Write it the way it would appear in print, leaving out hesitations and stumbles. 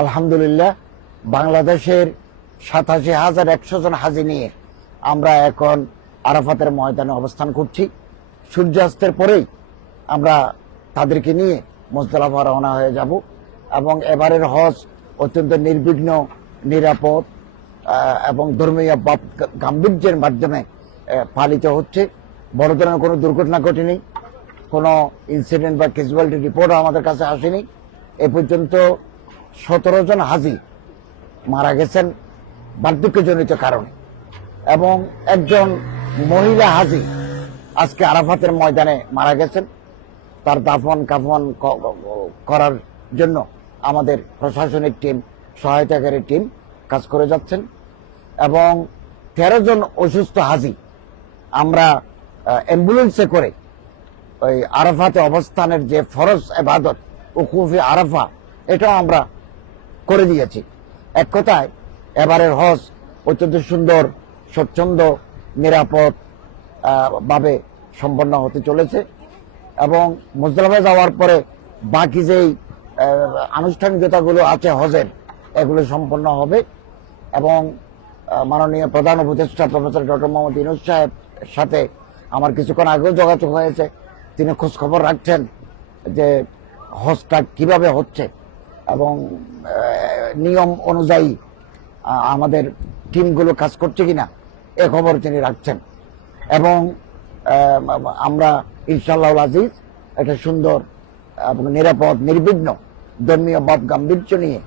আলহামদুলিল্লাহ, বাংলাদেশের ৮৭,১০০ জন হাজি নিয়ে আমরা এখন আরাফাতের ময়দানে অবস্থান করছি। সূর্যাস্তের পরেই আমরা তাদেরকে নিয়ে মুজদালিফা রওনা হয়ে যাব এবং এবারের হজ অত্যন্ত নির্বিঘ্ন, নিরাপদ এবং ধর্মীয় গাম্ভীর্যের মাধ্যমে পালিত হচ্ছে। বড় ধরনের কোনো দুর্ঘটনা ঘটেনি, কোনো ইনসিডেন্ট বা ক্যাজুয়ালিটি রিপোর্টও আমাদের কাছে আসেনি। এ পর্যন্ত ১৭ জন হাজি মারা গেছেন বার্ধক্যজনিত কারণে এবং একজন মহিলা হাজি আজকে আরাফাতের ময়দানে মারা গেছেন। তার দাফন কাফন করার জন্য আমাদের প্রশাসনিক টিম, সহায়তাকারী টিম কাজ করে যাচ্ছেন এবং ১৩ জন অসুস্থ হাজি আমরা অ্যাম্বুলেন্সে করে ওই আরাফাতে অবস্থানের যে ফরজ ইবাদত উকুফে আরাফা, এটাও আমরা করে দিয়েছি। এক কথায় এবারের হজ অত্যন্ত সুন্দর, স্বচ্ছন্দ, নিরাপদ ভাবে সম্পন্ন হতে চলেছে এবং মুজদালিফায় যাওয়ার পরে বাকি যেই আনুষ্ঠানিকতাগুলো আছে হজের, এগুলো সম্পন্ন হবে এবং মাননীয় প্রধান উপদেষ্টা প্রফেসর ডক্টর মোহাম্মদ ইউনূস সাহেবের সাথে আমার কিছুক্ষণ আগেও যোগাযোগ হয়েছে। তিনি খোঁজ খবর রাখছেন যে হজটা কিভাবে হচ্ছে এবং নিয়ম অনুযায়ী আমাদের টিমগুলো কাজ করছে কিনা এ খবর তিনি রাখছেন এবং আমরা ইনশাআল্লাহ আজিজ একটা সুন্দর এবং নিরাপদ, নির্বিঘ্ন ধর্মীয় ভাব গাম্ভীর্য নিয়ে